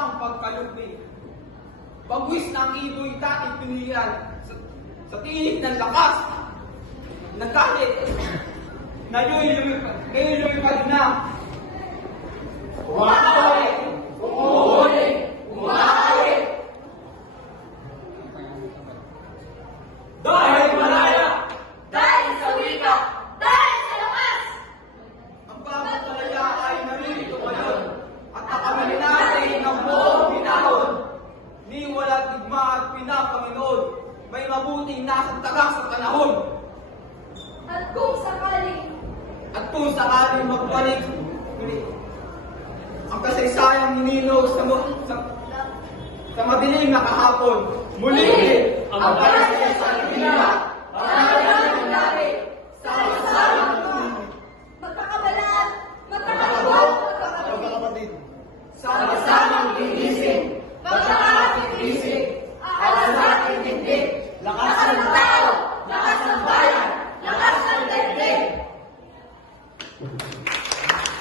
isang pagkalupit. Pagwis ng ibo'y dating pinilihan sa tinig ng lakas. Nagalit. Ngayon lumipad na. Umahawik! Umuhuli! Umahawik! Dahil malaya! Dahil sa wika! Dahil sa lakas! Ang bawat malaya ay naririto ngayon at nakamili natin ng buong pinahon. Ni wala tigma at pinapanginoon, may mabuting nasang taga sa panahon. At kung sakaling Magbalik muli ang kasaysayang ninino sa madilim na kahapon, muli ang kasaysayang pinila, pangalan ng dami, sama-sama, magkakabalaan, magkakatibok, magkakapatid. sa